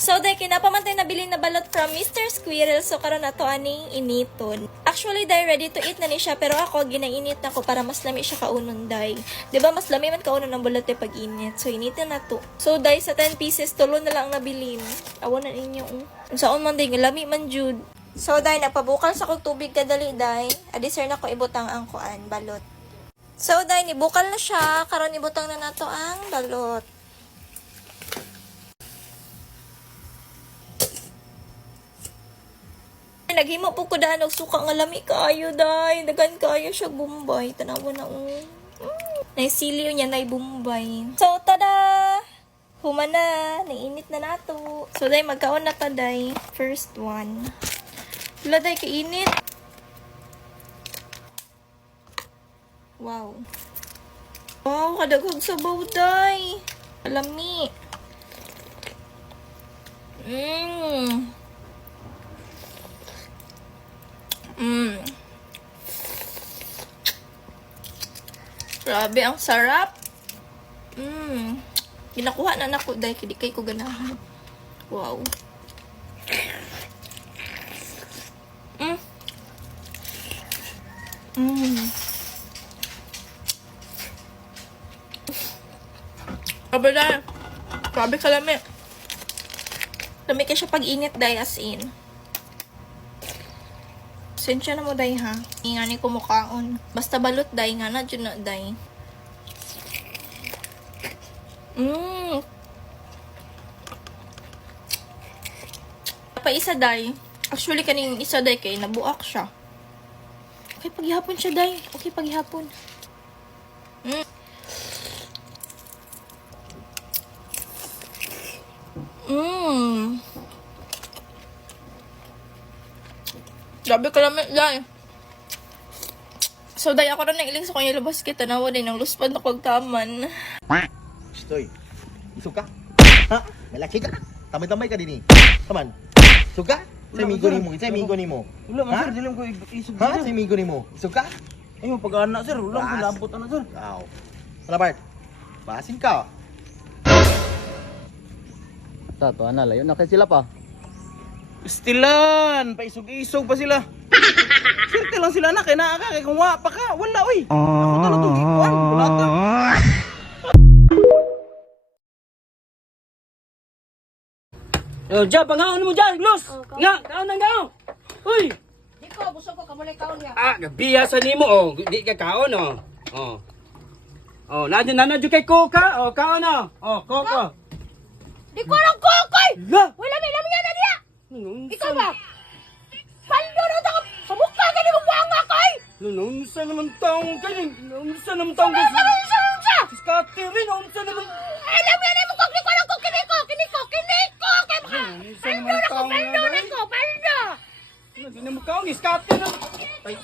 So, dahil kinapamantay nabili na balot from Mr. Squirrel. So, karon na to aning initon. Actually, dahil ready to eat na ni siya. Pero ako, ginainit na ko para mas lami siya kaunon, dahil. Diba, mas lami man kaunon ng balot pag init. So, initin na to. So, dahil sa 10 pieces, tulo na lang nabilin. Awan na ninyo. Saan man dahil, lami man jud. So, dahil nagpabukal sa kong tubig kadali, dahil. Adisir na ko ibutang ang kuan, balot. So, dahil nibukal na siya. Karon ibutang na nato ang balot. Naghimo po ko daan og suka nga lami kaayo day. Dagan kaayo siya Bombay. Tanawa na naisiliw niya nay Bombay. So tada! Human na. Nainit na nato. So day magkaon na ta day. First one. Wala day kainit. Wow. Wow, kadaghog sabaw day. Lami. Grabe, ang sarap. Ginakuha na nako dahil kidi kay ko ganahan. Wow. Grabe dahil. Grabe kalami. Lami kaya siya pag-init dahil as in. Sensya na mo day ha. Ingani ko mukhaon. Basta balot day nga na dyan na day. Pa isa day. Actually kaning isa day kay nabuak siya. Okay paghihapon siya day. Okay paghihapon. Grabe kalamit, day. So, day, ako na nailing sa kanya labas kita. Nawa din ng luspad na pagtaman. Stoy, isog ka? Ha? Malaki ka? Tamay-tamay ka din eh. Taman, isog ka? Sa migo ni mo. Wala man sir, dilim ko isog Ha? sir. Sa migo ni mo. Isog ka? Ay mo pag-ana sir, wala ko labot ana sir. Wow. Wala Bart. Basin ka. Tato, ana, layo na kay sila pa. Stilan, paisog-isog pa sila. Sirte lang sila na kay naa ka kay kung wa pa ka, wala oy. Ako tala tong ikuan, wala ta. Yo, ja pangaon mo ja, Los. Nga, kaon nang gaon. Uy. Di ko, busog ko, kamulay kaon niya. Ah, gabiya sa nimo oh, di ka kaon oh. Oh. Oh, nadyo kay Coca. Oh, kaon oh. Oh, Coca. Di ko lang kokoy! La. Wala may lami yan na niya! Nunsa. Ikaw ba? Paldo na ito! Sa mukha ka ni mo buwanga kay! Nunsa naman taong kay. Nunsa naman taong kay. Sa! Sis Catherine, nunsa naman. Alam mo yan mo kog di ko lang kog kiniko! Kay mga! Paldo na ko! Paldo! Hindi na mo kaong, Sis Catherine. Ay.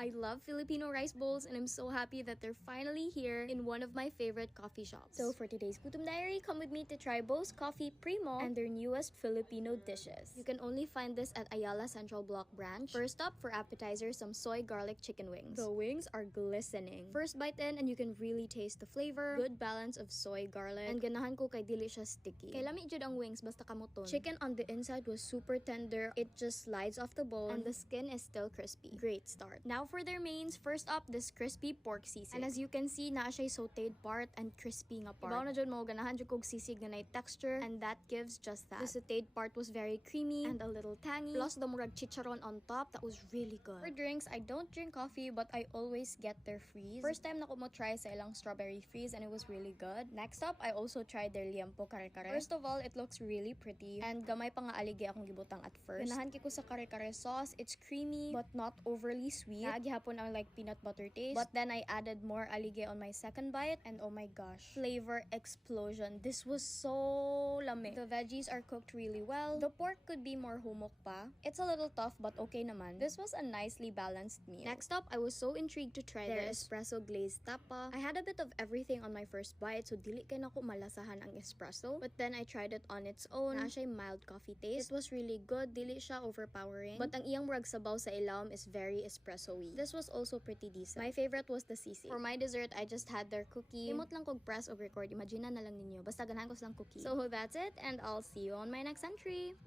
I love Filipino rice bowls and I'm so happy that they're finally here in one of my favorite coffee shops. So for today's Gutom Diary, come with me to try Bo's Coffee Primo and their newest Filipino dishes. You can only find this at Ayala Central Block branch. First up, for appetizer, some soy garlic chicken wings. The wings are glistening. First bite in and you can really taste the flavor, good balance of soy garlic, and ganahan ko kay dili siya sticky. Kay lami jud ang wings basta kamuton. Chicken on the inside was super tender. It just slides off the bone and the skin is still crispy. Great start. Now for their mains, first up, this crispy pork sisig. And as you can see, naa siya sauteed part and crispy nga part. Ibaw na dyan mo, ganahan dyan kog sisig na na texture, and that gives just that. The sauteed part was very creamy and a little tangy, plus the murag chicharon on top, that was really good. For drinks, I don't drink coffee, but I always get their freeze. First time na ko mo try sa ilang strawberry freeze, and it was really good. Next up, I also tried their liempo kare-kare. First of all, it looks really pretty, and gamay pa nga alige akong gibutang at first. Ganahan ko sa kare-kare sauce, it's creamy, but not overly sweet. Gihapon ang like peanut butter taste, but then I added more alige on my second bite, and oh my gosh, flavor explosion. This was so lami. The veggies are cooked really well. The pork could be more humok pa. It's a little tough but okay naman. This was a nicely balanced meal. Next up, I was so intrigued to try their espresso glazed tapa. I had a bit of everything on my first bite, so dili kay nako malasahan ang espresso, but then I tried it on its own. Na siya mild coffee taste. It was really good, dili siya overpowering, but ang iyang murag sabaw sa ilawom is very espresso-y. This was also also pretty decent. My favorite was the sisig. For my dessert, I just had their cookie. Imot lang kog press o record. Imagine na lang ninyo. Basta ganahan ko silang cookie. So that's it, and I'll see you on my next entry.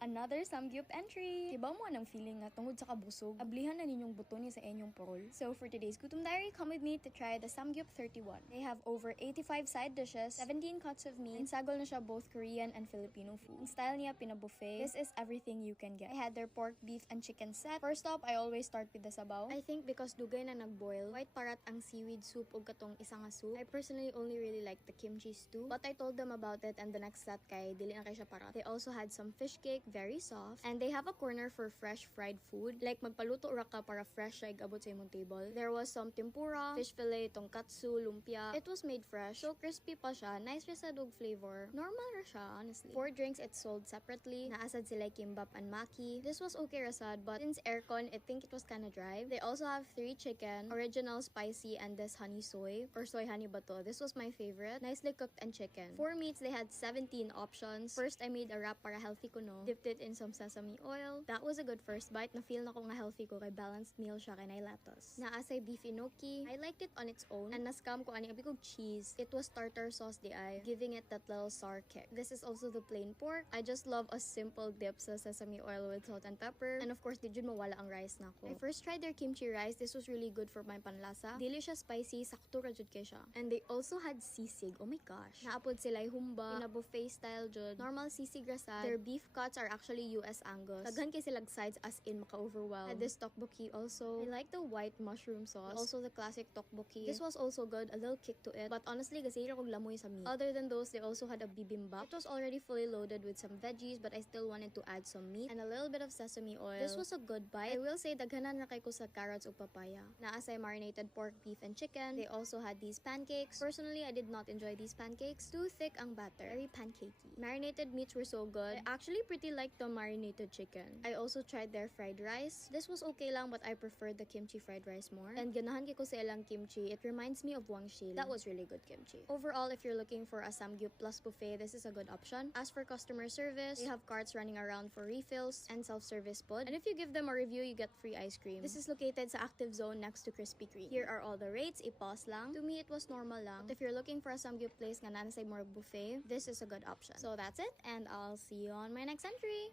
Another Samgyup entry! Diba mo anong feeling nga tungod sa kabusog? Ablihan na ninyong buto ni sa inyong parol. So for today's Gutom Diary, come with me to try the Samgyup 31. They have over 85 side dishes, 17 cuts of meat, and sagol na siya both Korean and Filipino food. Ang style niya, pinabuffet. This is everything you can get. I had their pork, beef, and chicken set. First up, I always start with the sabaw. I think because dugay na nagboil, white parat ang seaweed soup o katong isa nga soup. I personally only really like the kimchi stew. But I told them about it and the next set kay dili na kay siya parat. They also had some fish cake, very soft, and they have a corner for fresh fried food, like magpaluto ra ka para fresh siya abot sa imong table. There was some tempura, fish fillet, tonkatsu, lumpia. It was made fresh, so crispy pa siya, nice siya sa dog flavor. Normal ra siya, honestly. For drinks, it's sold separately. Naasad sila kimbap and maki. This was okay rasad, but since aircon, I think it was kinda dry. They also have 3 chicken, original spicy, and this honey soy, or soy honey ba to? This was my favorite. Nicely cooked and chicken. For meats, they had 17 options. First, I made a wrap para healthy ko no. Dipped it in some sesame oil. That was a good first bite. Na-feel na ko nga healthy ko kay balanced meal siya kay nay lettuce. Naasay beef enoki. I liked it on its own. And na-scam ko ani abig cheese. It was tartar sauce di ay, giving it that little sour kick. This is also the plain pork. I just love a simple dip sa sesame oil with salt and pepper. And of course, di jud mawala ang rice nako. I first tried their kimchi rice. This was really good for my panlasa. Dili siya spicy, sakto ra jud kay siya. And they also had sisig. Oh my gosh. Naapod sila humba, in a buffet style jud. Normal sisig rasad. Their beef cuts are actually US Angus. Daghan kay silag sides as in maka-overwhelm. Had this tteokbokki also. I like the white mushroom sauce. Also the classic tteokbokki. This was also good, a little kick to it. But honestly, gasira kog lamoy sa meat. Other than those, they also had a bibimbap. It was already fully loaded with some veggies, but I still wanted to add some meat and a little bit of sesame oil. This was a good bite. I will say daghanan ra kay ko sa carrots o papaya. Naasay marinated pork, beef, and chicken. They also had these pancakes. Personally, I did not enjoy these pancakes. Too thick ang batter. Very pancakey. Marinated meats were so good. I actually pretty liked the marinated chicken. I also tried their fried rice. This was okay lang, but I preferred the kimchi fried rice more. And ganahan ko sa ilang kimchi. It reminds me of Wangshil. That was really good kimchi. Overall, if you're looking for a Samgyup plus buffet, this is a good option. As for customer service, they have carts running around for refills and self-service pod. And if you give them a review, you get free ice cream. This is located sa Active Zone next to Krispy Kreme. Here are all the rates. I-pause lang. To me, it was normal lang. But if you're looking for a Samgyup place nga nansay more buffet, this is a good option. So that's it, and I'll see you on my next entry.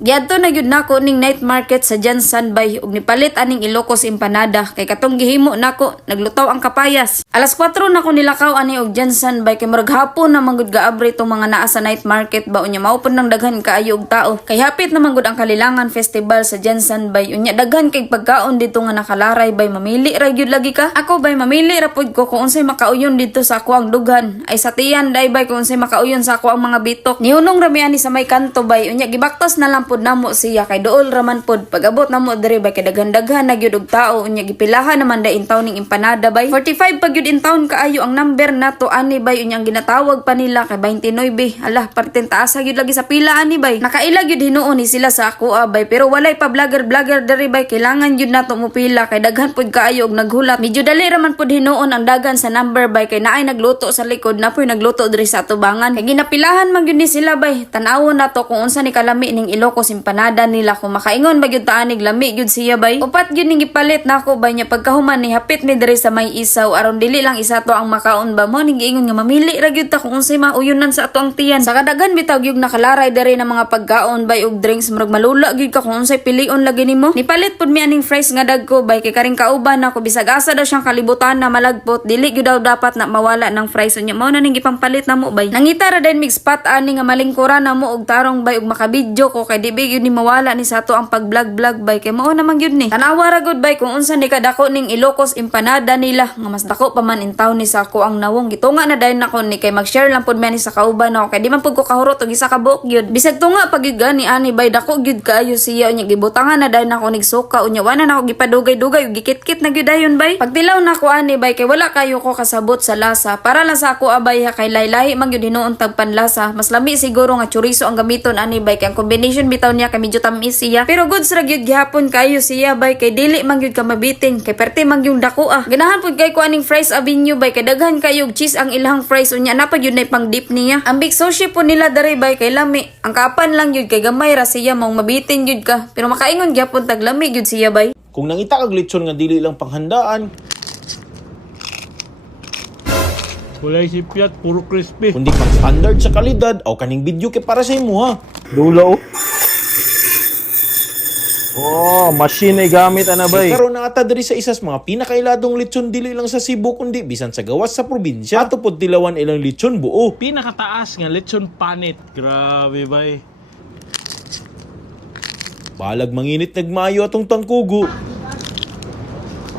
Giadto na gyud nako ning night market sa Jansan Bay ug nipalit aning Ilocos empanada kay katong gihimo nako naglutaw ang kapayas. Alas 4 nako nilakaw ani og Jansan Bay kay murag hapon na manggod gaabri tong mga naa sa night market ba unya mao pud nang daghan kaayo og tao. Kay hapit na manggod ang Kalilangan Festival sa Jansan Bay unya daghan kay pagkaon dito nga nakalaray bay mamili ra gyud lagi ka. Ako bay mamili ra pud ko kung unsay makauyon dito sa ako ang dughan. Ay sa tiyan day bay kung unsay makauyon sa ako ang mga bitok. Nihunong rami ani sa may kanto bay unya gibaktas na lang pud namo siya kay dool raman pod pag-abot namo diri bay kay daghan-daghan na gyud og tao unya gipilahan naman da intaw ning empanada bay 45 pag gyud intawon kaayo ang number nato ani bay unya ang ginatawag pa nila kay 29 alah parten taas gyud lagi sa pila ani bay nakaila gyud hinuon ni sila sa ako bay pero walay pa vlogger diri bay kailangan gyud nato mo pila kay daghan pod kaayo og naghulat medyo dali raman pod hinuon ang dagan sa number bay kay naay nagluto sa likod na poy nagluto diri sa atubangan kay ginapilahan man gyud ni sila bay tan-awon nato kung unsa ni kalami ning Ilocos empanada nila kung makaingon ba gyud taanig lami gyud siya bay upat gyud ning gipalit nako bay nya pagkahuman ni hapit mi diri sa may isaw aron dili lang isa to ang makaon ba mo ning giingon nga mamili ra gyud ta kung unsay mauyonan sa ato ang tiyan sa kadaghan bitaw gyud nakalaray diri ng mga pagkaon bay og drinks murag malula gyud ka kung unsay pilion lagi nimo nipalit pud mi aning fries nga dagko bay kay karing kauban nako bisag asa daw siyang kalibutan na malagpot dili gyud daw dapat na mawala ng fries unya mao na ning gipampalit namo bay nangita ra din mig spot ani nga malingkuran namo og tarong bay og makabidyo ko kay di gyud ni mawala ni sa to ang pag-vlog bay kay mao naman gyud ni tanawa ra gud bay kung unsa ni kadako ning Ilocos empanada nila nga mas dako pa man intaw ni sa ako ang nawong gitunga na dayon nako ni kay mag-share lang pud man ni sa kauban ako kay di man pud ko kahurot og isa ka buok gyud bisag tunga pag gyud gani ani bay dako gyud kaayo siya unya gibutangan na dayon nako nig suka unya wala na ako gipadugay-dugay ug gikit-kit na gyud dayon bay pagtilaw nako ani bay kay wala kayo ko kasabot sa lasa para lang sa ako abay ha kay laylay man gyud hinuon tag panlasa mas lami siguro nga chorizo ang gamiton ani bay kay ang combination bitaw niya kay medyo tamis siya pero goods ra gyud gihapon kayo siya bay kay dili man gyud ka mabitin kay perte man gyud dako ganahan pud kay ko aning fries avenue bay kay daghan kayo og cheese ang ilahang fries unya na pa gyud nay pang dip niya ang big sushi po nila diri bay kay lami ang kapan lang gyud kay gamay ra siya mong mabitin gyud ka pero makaingon gyapon tag lami gyud siya bay kung nangita kag lechon nga dili lang panghandaan Kulay sipiat, puro crispy. kundi pang standard sa kalidad o kaning video kay para sa imo ha. Dulo. Oh, machine ay gamit ana bay. Karon na ata diri sa isas mga pinakailadong lechon dili lang sa Cebu kundi bisan sa gawas sa probinsya. Ato pod tilawan ilang lechon buo. Pinakataas nga lechon panit. Grabe bay. Balag manginit nagmayo atong tangkugo.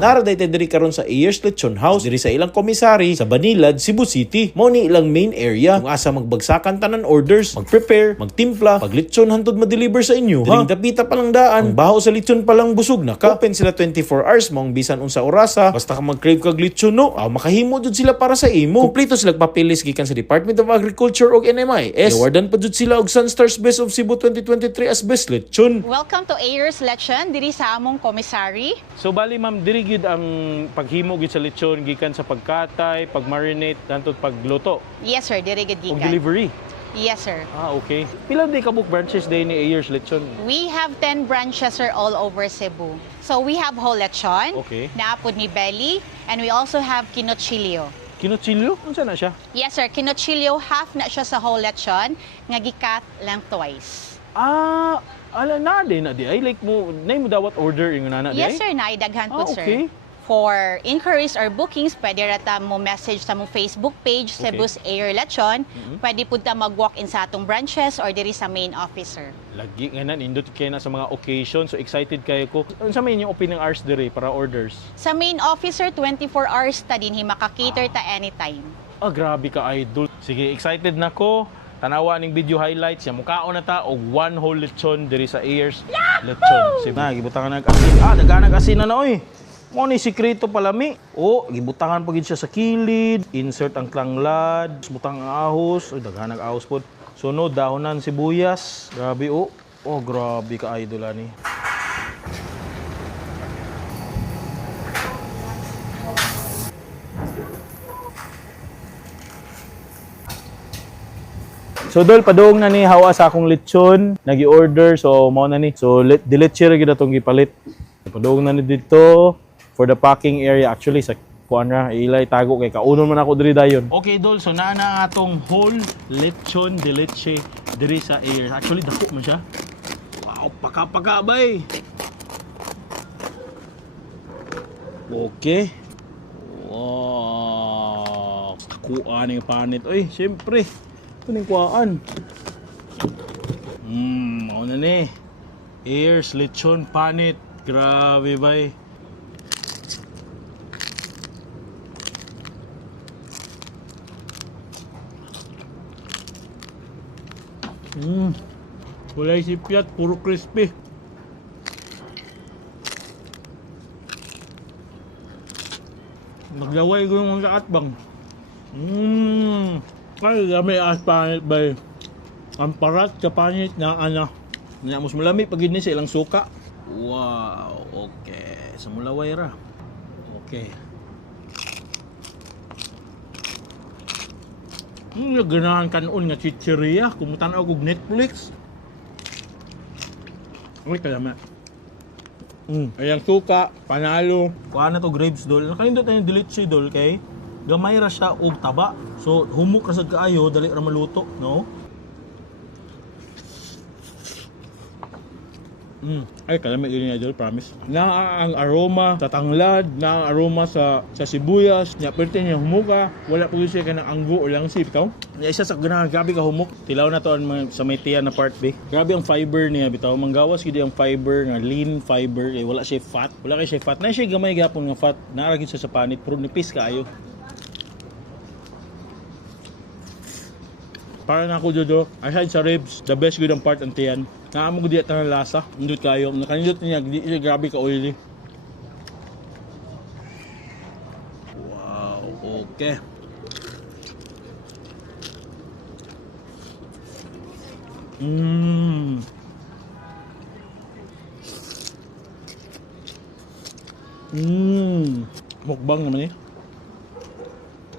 Naraday diri karon sa Ayers Lechon House diri sa ilang komisari sa Banilad, Cebu City. Mao ni ilang main area kung asa magbagsakan tanan orders, mag-prepare, magtimpla, pag lechon hantod ma-deliver sa inyo. Diring tapita pa lang daan, ang baho sa lechon pa lang busog na ka. Open sila 24 hours mong bisan unsa orasa. Basta ka mag-crave kag lechon no, makahimo jud sila para sa imo. Kompleto sila papilis gikan sa Department of Agriculture ug NMIS. Awardan pa jud sila og Sunstars Best of Cebu 2023 as Best Lechon. Welcome to Ayers Lechon, diri sa among komisari. So bali ma'am, diri gyud ang paghimo gyud sa lechon gikan sa pagkatay, pag-marinate, hantod pagluto. Yes sir, diri gid O gikan. delivery. Yes sir. Okay. Pila day kabuk branches day ni Ayers Lechon? We have 10 branches sir all over Cebu. So we have whole lechon, Okay. naapod ni belly, and we also have kinochilio. Kinochilyo? Unsa na siya? Yes sir, kinochilio half na siya sa whole lechon, nga gikat lang twice. Ala na di ay like mo nay mo dawat order yung nana di Yes ay? sir, naidaghan po sir. Okay. For inquiries or bookings, pwede rata mo message sa mong Facebook page, Cebu's Air Lechon. Pwede po ta mag-walk-in sa atong branches or diri sa main office, sir. Lagi nga na, indot kayo na sa mga occasion. So excited kayo ko. Ano sa may inyong opening hours dire para orders? Sa main office, sir, 24 hours ta din, maka-cater ta anytime. Ah, grabe ka, idol. Sige, excited na ko. Tanawa ning video highlights. Yan, mukhaon na ta og one whole lechon diri sa Ayers Lechon. Sige, na, gibutangan nag-asin. Ah, daganag asin na oy. Mo ni sikreto palami. Oh, gibutangan pa gid siya sa kilid. Insert ang tanglad, butang ang ahos. Oy, daghanag ahos pod. Sunod dahonan sibuyas. Grabe oh. Oh, grabe ka idol ani. So dol padung na ni hawa sa akong lechon, nagi-order so mao na ni. So diletche ra gyud atong gipalit. Padung na ni dito for the packing area actually sa kuan ra ilay tago kay kaunon man ako diri dayon. Okay dol, so naa na atong whole lechon de leche diri sa Ayers. Actually dako man siya. Wow, paka-paka bay. Okay. Wow. Kuan yung panit. Oy, syempre. Ito ning kuan. Mao na ni. Ayers lechon panit. Grabe bay. Kulay sipyat, puro crispy. Naglaway ko yung mga atbang. Ay, dami as panit bay. Ang parat sa panit na ana. Nya mas malami pag ni sa ilang suka. Wow, okay. Sa mulaway ra. Okay. Ganahan kanon nga chicheria. Kumutan ako og Netflix. Uy, kalama. Ayang suka, panalo. Kuha na to grapes dol. Nakalindot na yung delitsi dol kay gamay ra siya og taba. So humok ra sad kaayo, dali ra maluto, no? Ay, kalami yun niya dol, promise. Na ang aroma sa tanglad, na ang aroma sa sibuyas, niya pwerte niya humuka, wala po siya ka ng anggo o langsip, ikaw? Niya isa sa ganahan, grabe ka humok. Tilaw na to sa may tiyan na part B. Grabe ang fiber niya, bitaw. Manggawas gid ang fiber, nga lean fiber, kay wala siya fat. Wala kay siya fat. Na siya gamay gapon nga fat. Naaragin siya sa panit, pero nipis kaayo. Para na ako jojo, aside sa ribs, the best good ang part ang tiyan. Naamo ko diya tanang lasa, indot kayo. Nakanindot niya, di siya grabe ka oily. Wow, okay. Mukbang naman eh.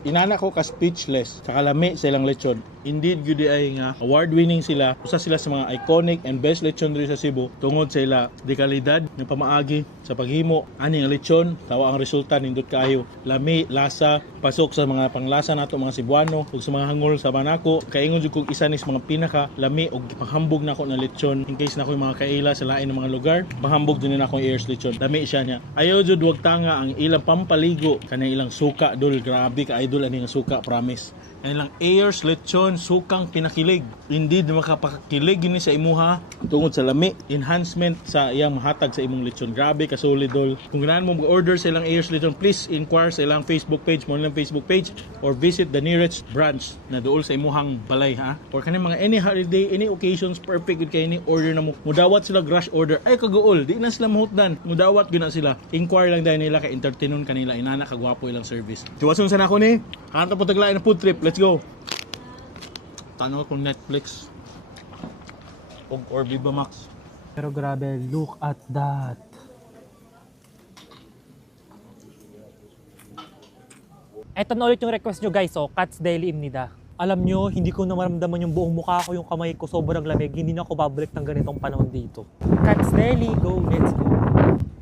Inana ko ka speechless sa kalami sa ilang lechon. Indeed, good ay nga award-winning sila. Usa sila sa mga iconic and best lechon diri sa Cebu tungod sa ila dekalidad ng pamaagi sa paghimo. Ani nga lechon, tawa ang resulta nindot kaayo. Lami, lasa, pasok sa mga panglasa nato mga Cebuano ug sa mga hangul sa manako. Kaingon jud kog isa ni sa mga pinaka lami og gipanghambog nako na lechon in case nako mga kaila sa lain ng mga lugar. Panghambog din na akong Ayers lechon. Lami siya niya. Ayaw jud wag tanga ang ilang pampaligo kanang ilang suka dol. Grabe ka idol ani nga suka, promise. Ang ilang Ayers lechon sukang pinakilig. Indeed makapakakilig ini sa imuha tungod sa lami, enhancement sa iyang mahatag sa imong lechon. Grabe ka solid dol. Kung ganahan mo mag-order sa ilang Ayers lechon, please inquire sa ilang Facebook page, mo lang Facebook page or visit the nearest branch na dool sa imuhang balay ha. Or kaning mga any holiday, any occasions, perfect gud kay ni order na mo. Mudawat sila rush order. Ay kaguol, di na sila mahutdan. Mudawat gyud na sila. Inquire lang dahil nila kay entertainon kanila inana kagwapo ilang service. Tiwason sa nako ni. Hanto po taglain na food trip. Let's go. Tanaw kung Netflix or Viva Max. Pero grabe, look at that. Eto na ulit yung request nyo guys, Kat's Daily Imnida. Alam nyo, hindi ko na maramdaman yung buong mukha ko, yung kamay ko, sobrang lamig. Hindi na ako babalik ng ganitong panahon dito. Kat's Daily, go, let's go.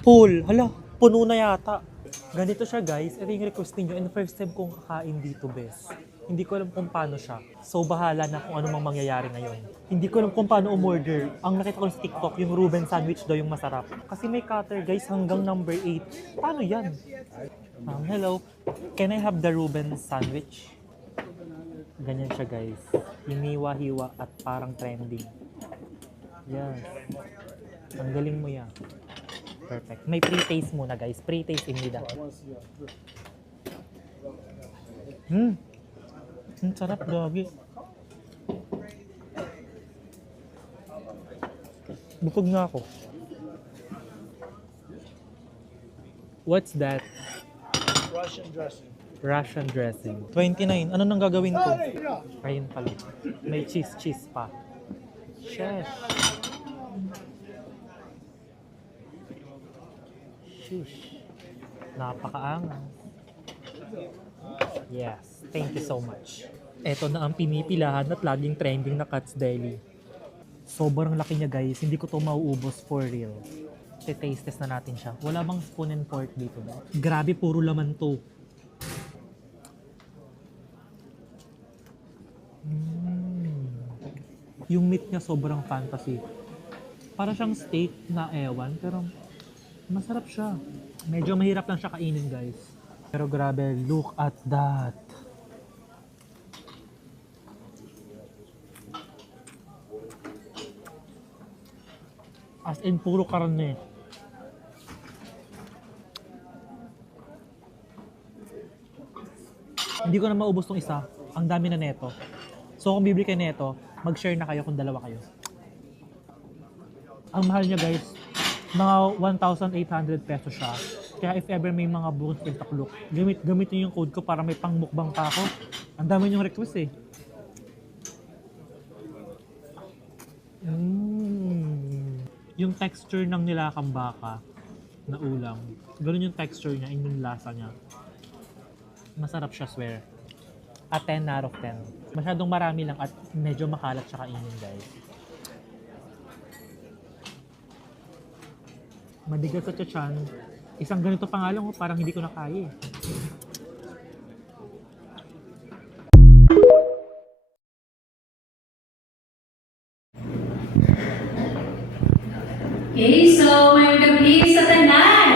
Full, hala, puno na yata. Ganito siya guys, ito yung request ninyo and first time kong kakain dito, bes. Hindi ko alam kung paano siya. So, bahala na kung ano mang mangyayari ngayon. Hindi ko alam kung paano umorder. Ang nakita ko sa TikTok, yung Reuben sandwich daw yung masarap. Kasi may cutter, guys, hanggang number 8. Paano yan? Hello, can I have the Reuben sandwich? Ganyan siya, guys. Hiniwa-hiwa at parang trending. Yes. Ang galing mo yan. Perfect. May pre-taste muna, guys. Pre-taste inida. Ang sarap, gagi. Bukog na ako. What's that? Russian dressing. 29. Ano nang gagawin ko? Ayun pala. May cheese pa. Sheesh. Sheesh. Napakaangas. Yes. Thank you so much. Ito na ang pinipilahan at laging trending na Katz Deli. Sobrang laki niya, guys. Hindi ko to mauubos for real. Taste test na natin siya. Wala bang spoon and fork dito ba? Grabe, puro laman to. Yung meat niya sobrang fantasy. Para siyang steak na ewan, pero masarap siya. Medyo mahirap lang siya kainin, guys. Pero grabe, look at that. As in, puro karne. Hindi ko na maubos tong isa. Ang dami na neto. So kung bibili kayo neto, mag-share na kayo kung dalawa kayo. Ang mahal niya, guys, mga 1,800 pesos siya. Kaya if ever may mga bukod sa taklok, gamitin yung code ko para may pangmukbang pa ako. Ang dami niyong request eh. Yung texture ng nilakang baka na ulam, ganun yung texture niya, yung lasa niya. Masarap siya, swear. At 10 out of 10. Masyadong marami lang at medyo makalat siya kainin, guys. Madigas sa tiyan. Isang ganito pa nga lang, parang hindi ko na kaya eh. Okay, so may gabi sa tanan.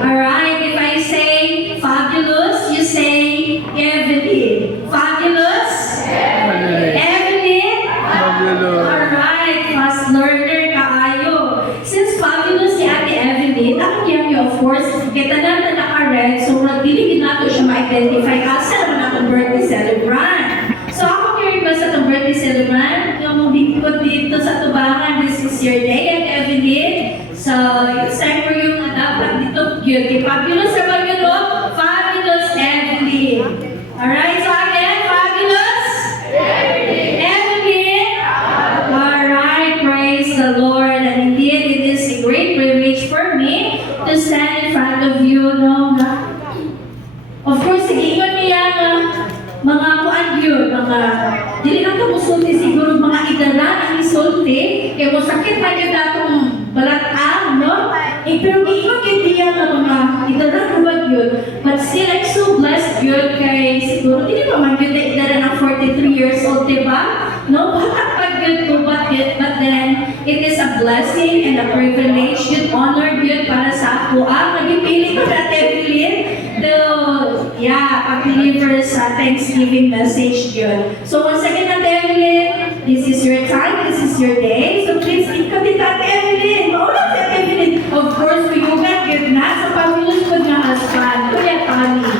Alright, if I say fabulous, you say Evelyn. Fabulous? Evelyn? Alright, fast learner kaayo. Since fabulous si Ate Evelyn, ako niya, of course, kita na naka-red, so magdiligin nato siya ma-identify kasi naman akong birthday celebrant. So ako request sa itong birthday celebrant, yung mabigit ko dito sa tubangan, this is your day, Ate Evelyn. So, it's time for yung dapat dito, beauty. Fabulous sa Fabulous? Fabulous Evelyn. Alright, so again, fabulous? Evelyn? Alright, praise the Lord. And indeed, it is a great privilege for me to stand in front of you, no? Of course, sige, iwan niya mga kuan yun, mga dili na kamusulti siguro mga idara ang isulti, kaya mo sakit pa niya datong balatang, no? Pero iikot yun diya ng mga idara naman yun. But still, I'm so blessed yun kay siguro, hindi pa man yun na idara ng 43 years old, diba? No? Batak pa yun to, but then, it is a blessing and a privilege yun, honor yun para sa ako. Magipili ko na Evelyn, pag-deliver sa Thanksgiving message yun. So once again, Ate Evelyn, this is your time, this is your day. So please, ikaw din, Ate Evelyn. Maulat si Ate Evelyn. Of course, we go back yun na sa fabulous ko na husband. Kuya Tony.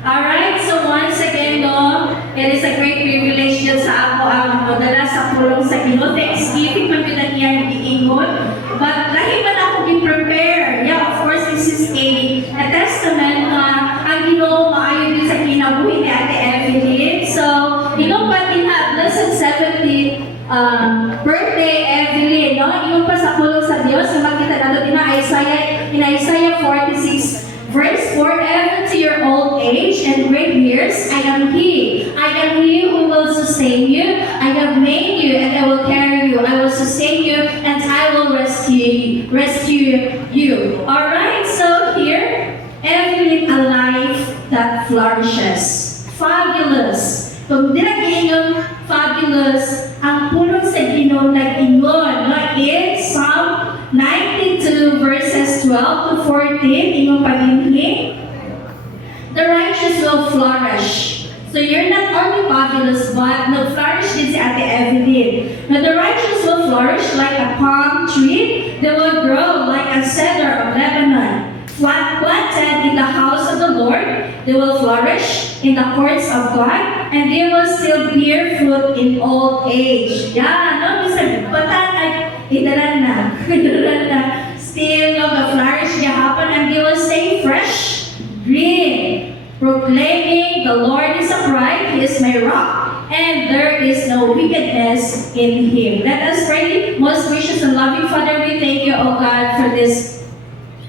Alright, so once again, no, it is a great privilege yun sa ako ang madala sa pulong sa Ginoo. Thanksgiving, magbilang yan iingon. But dahil man ako i-prepare, of course, this is a testament na ang Ginoo maayon din sa kinabuhi ni Ate Evelyn. So, but in blessed 70th birthday, Evelyn, no? Iyon pa sa pulong sa Diyos, na makita nato in Isaiah 46, verse 4, even to your old age and great years, I am He. I am He who will sustain you. I have made you and I will carry you. I will sustain you and I will rescue you. Alright, so here, Evelyn alive flourishes. Fabulous. Kung dinagin yung fabulous, ang pulong sa Ginoo nag-ingon, no? In Psalm 92 verses 12 to 14, inyong paninhi, the righteous will flourish. So you're not only fabulous, but flourish din si Ate Evelyn. Now the righteous will flourish like a palm tree. They will grow like a cedar of Lebanon. Planted in the house of the Lord, they will flourish in the courts of God, and they will still bear fruit in old age. Yeah, no, Mr. Batan ay idaran na. Still, no, the flourish happen, and they will stay fresh, green, proclaiming the Lord is upright, He is my rock, and there is no wickedness in Him. Let us pray. Most gracious and loving Father, we thank you, O God, for this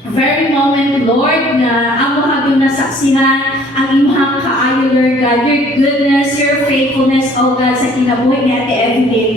very moment, Lord, na amo haging nasaksihan ang imong kaayo, Lord God, your goodness, your faithfulness, O God, sa kinabuhi ni Ate Evelyn.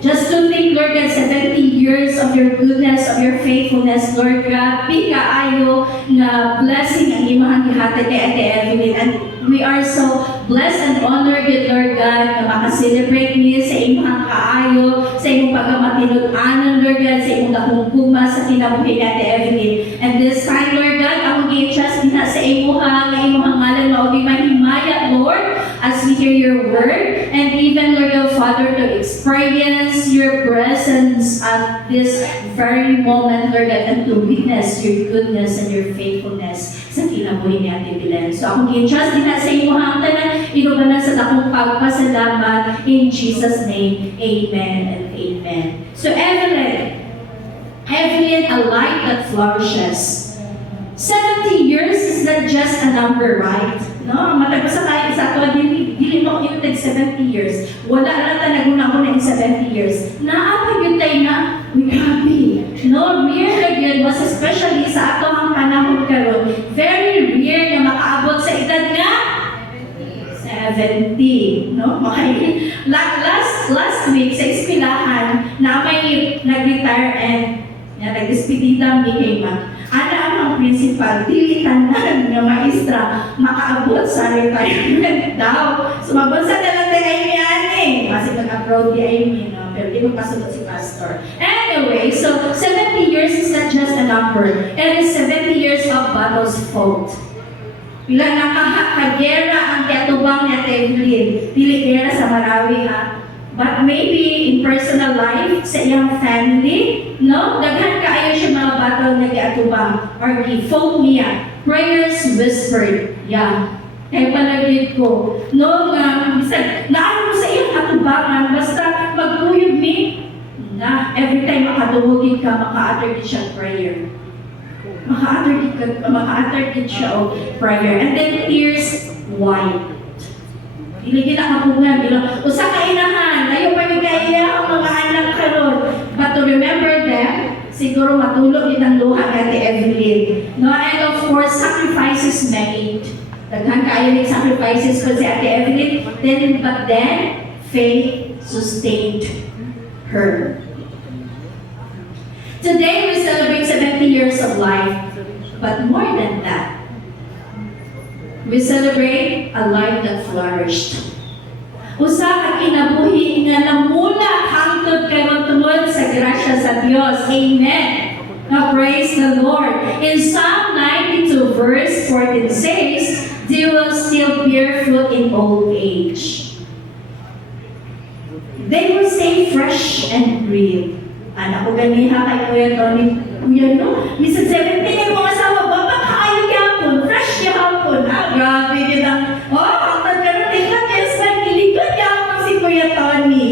Just to think, Lord God, 70 years of your goodness, of your faithfulness, Lord God, kaayo na blessing ang imong gihatag kay Ate Evelyn. And we are so blessed and honored, good Lord God, na makaselebrate niya sa imong kaayo, sa imong pagkamatinud-anon, Lord God, sa imong nakungkuma sa kinabuhi ni Ate Evelyn. And this time, Lord God, akong gi-trust din sa imuha, nga imuhang ngalan mauli mahimaya, Lord, as we hear your word, and even, Lord God, Father, to experience your presence at this very moment, Lord God, and to witness your goodness and your faithfulness sa kinabuhi ni Ate Belen. So akong gi-trust din sa imuhang tanan, inubanan sa dakong pagpasalamat, in Jesus' name, amen and amen. So Evelyn, a light that flourishes. 70 years is not just a number, right? No, matagsa tayo sa ato, dili mo yung 70 years. Wala na tanaguna ko na in 70 years. Naapag yun tayo na, we happy. No, rare na yun, mas especially sa ato ang panahon karon. Very rare na makaabot sa edad nga 70. No? Okay. Last week sa eskwelahan, na may nag-retire and nag-despedida mi kay ma. Ana ang principal, dili tanan nga maestra makaabot sa retirement daw. Sumabasa na lang tayo ay ani. Kasi mag-abroad di ay mi, no? Pero di magpasunod si pastor. Anyway, so 70 years is not just a number. It is 70 years of battles fought. Pila nakakagera ang kiatubang ni Ate Evelyn. Dili gera sa Marawi, ha? But maybe in personal life, sa iyang family, no? Daghan kaayo siya mga battle na giatubang or gi-phone niya. Prayers whispered. Yeah. Kaya palagid ko. No, bisag, naano mo sa iyang atubangan, basta magkuyog ni, na every time makatungugin ka, maka-utter siya prayer. Maka-utter siya o prayer. And then tears white. Hindi kinakapungan, usa ka inahan, layo pa yung kaya ang mga anak karon. But to remember them, siguro matulog din ang luha ni Ate Evelyn. No, and of course, sacrifices made. Daghan kaayo ng sacrifices ko si Ate Evelyn. But then, faith sustained her. Today, we celebrate 70 years of life. But more than that, we celebrate a life that flourished. Usa ka kinabuhi nga namula hangtod karon tungod sa grasya sa Dios. Amen. Now praise the Lord. In Psalm 92 verse 14 says, "They will still bear fruit in old age. They will stay fresh and green." Anak ko ganiha kay Kuya Tony. Kuya, no? Misa 70 yung mga asawa ba? Makaayo yapon. Fresh yapon. Grabe din ang, ang tagkaroon. Tingnan kayo sa kilikot yapon si Kuya Tony.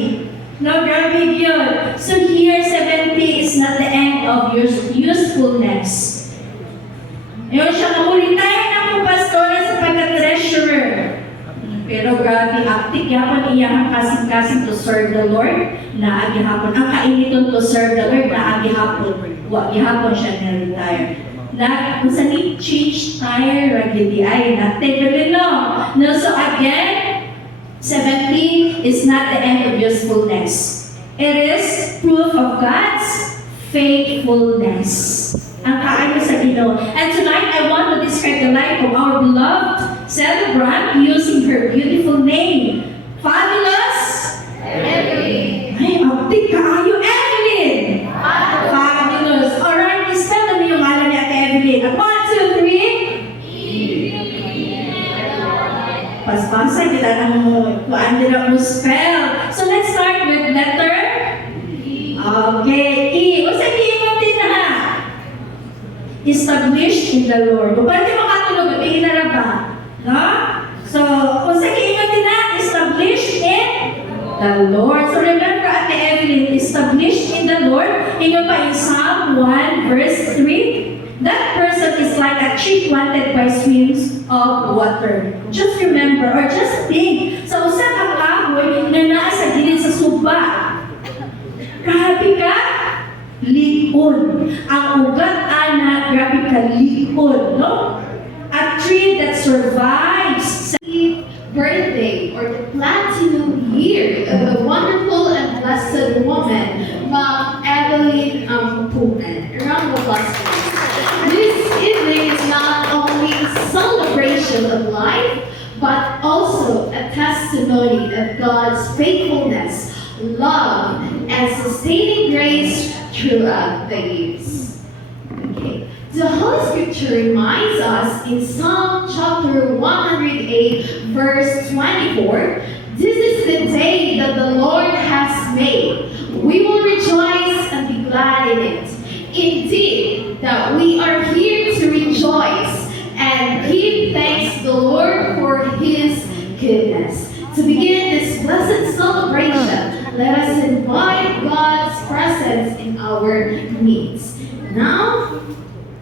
No, grabe yun. So here, 70 is not the end of your usefulness. Ngayon siya, namulitayan ako, pastora, sa pagka-treasurer. Pero grabe, active yapon iyang kasing-kasing to serve the Lord na agihapon. Ang kainiton to serve the Lord na agihapon. Agihapon siya na-retire. Na, kung saan i-change tire, ragidi ay natin. No, so again, 70 is not the end of usefulness. It is proof of God's faithfulness. Ang kaayo sa Ginoo. And tonight, I want to describe the life of our beloved celebrant using her beautiful name. Fabulous? Evelyn. Ay, abdi kaayo, Evelyn. Fabulous. Alright, spell na niyo yung ngalan ni Ate Evelyn. 1, 2, 3. Paspasa, kita nang kuan nila mo spell. So let's start with letter. Okay, E. What's the key mo din na? Established in the Lord. Kung paano kayo makatulog, may inara ba? No? So, kung sa key mo din na, established in the Lord. So remember, Ate Evelyn, established in the Lord. Inyo pa in Psalm 1 verse 3. That person is like a tree planted by streams of water. Just remember, or just think, sa usa ka kahoy na naa sa gilid sa suba. Grabe ka, likod. Ang ugat ana, grabe ka, likod, no? A tree that survives birthday or the platinum year of the wonderful and blessed woman, Mom Evelyn Pullman. A round of applause. This evening is not only a celebration of life, but also a testimony of God's faithfulness, love, and sustaining grace throughout the years. Okay. The Holy Scripture reminds us in Psalm chapter 108, verse 24, "This is the day that the Lord has made. We will rejoice and be glad in it." Indeed, that we are here to rejoice and give thanks to the Lord for His goodness. To begin this blessed celebration, let us invite God's presence in our midst. Now,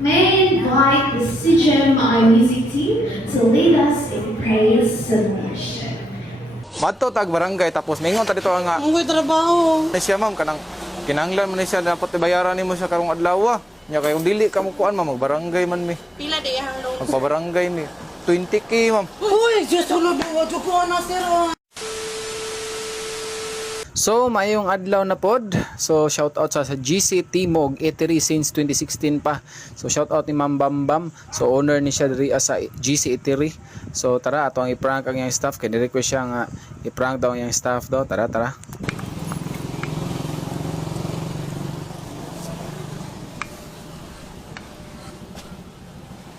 may I invite the CGMI music team to lead us in praise submission. Madto tag barangay tapos mingon ta dito nga. Ang trabaho. Ni siya ma'am kanang kinahanglan man ni siya dapat ibayaran nimo siya karong adlaw. Nya kay kung dili ka mo kuan ma'am barangay man mi. Pila di ang loan? Magpabarangay mi. 20k ma'am. Uy, just sulod mo ko na sir. So, mayong adlaw na pod. So, shout out sa GC Timog Eatery since 2016 pa. So, shout out ni Ma'am Bam Bam. So, owner ni siya diri sa GC Eatery. So, tara ato ang i-prank ang yang staff kay request siya nga i-prank daw ang yang staff daw. Tara, tara.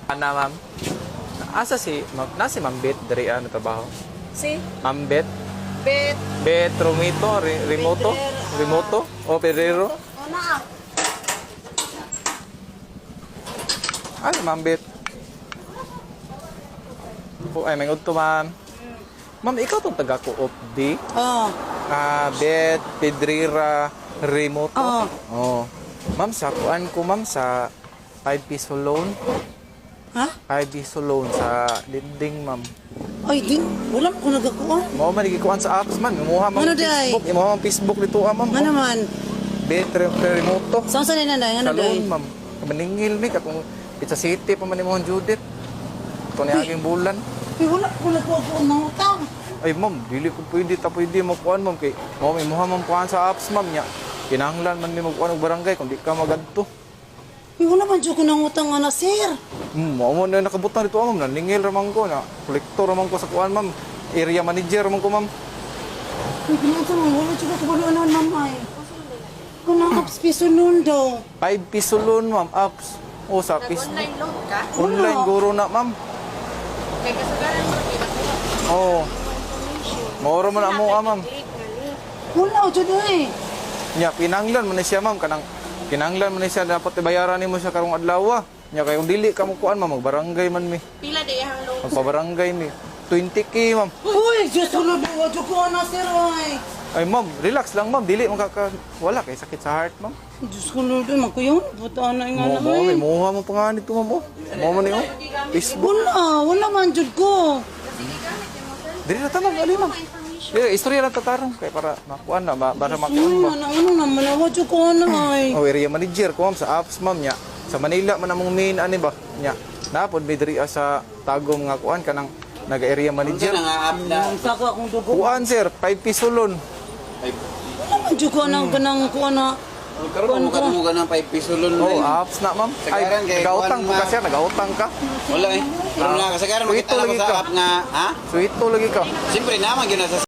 Ana ma'am. Asa si nasi Ma'am Bet diri ano trabaho? Si Ma'am Bet. Bet Romito, Remoto, o Pedrero. na. Ano, Ma'am Bet? Ay, may to, ma'am. Ma'am, ikaw itong taga-co-op, di? Oo. Bet, Pedrera, Remoto. Oo. Oh. Ma'am, sa kuan ko, ma'am, sa 5 piso loan. Ha? 5 piso loan sa dinding, ma'am. Ay, di. Wala ko nagakuha. Mo man gikuan sa apps man, imuha man Ano day? Facebook, imuha man Facebook dito ma'am. Ano man? Bet remoto. Saan sa nina day? Ano day? Salon ma'am. Maningil mi katong Pizza City pa man imong Judith. To ni aging bulan. Ay, wala ko nagakuha ng utang. Ay ma'am, dili ko pwede mo kuan ma'am kay mo imuha man kuan sa apps ma'am nya. Kinahanglan man nimo kuan og barangay kung di ka magadto. Ay, wala man dyan ko ng utang nga na, sir. Mo na nakabutan dito ma'am, naningil ra man ko na kolektor ra man ko sa kuan ma'am. Area manager man ko ma'am. Ay, ginasa mo, wala dyan ko baluanan, mamay. Kung apps piso noon daw. 5 piso loan ma'am, apps. O sa Facebook. Online loan ka? Online guro na ma'am. Kaya kasagaran mo, Oo. Mauro man amo ma'am. wala ko dyan eh. Nya pinanglan man ni siya ma'am kanang kinahanglan man ni siya dapat ibayaran nimo siya karong adlaw. Nya kay kung dili ka mo kuan ma'am magbarangay man mi. Pila di ang loan? Magpabarangay mi. 20k ma'am. Uy, just sulod mo ko na, sir. Ay ma'am, relax lang ma'am, dili wala kay sakit sa heart ma'am. Diyos ko, Lord, magkuyaw. Buta na nga na. Mo muha mo pa nga nito ma'am. Mo man niyo. Facebook. Wala man jud ko. Dili na ta ma'am, ali ma'am. Istorya lang tatarong kay para makuan na para makuan ba. Ano naman, awa jud ko na ay. Oh, area manager ko ma'am sa apps ma'am nya. Sa Manila man among main ani ba nya. Napod may diri sa tagom nga kuan kanang naga-area manager. Saka akong dugo. Kuan sir, 5 piso loan. Wala man jud ko nang kanang kuan na Karon mo kadumugan ng 5 piso lon. Oh, apps na ma'am. Ay, Sagaran kay nagautang kuwan, ko kasi, nagautang ka. Wala eh. Pero na kasagaran Sweet makita na ko lagi sa ka. app nga, ha? Sweet to lagi ka. Siyempre naman yun na sa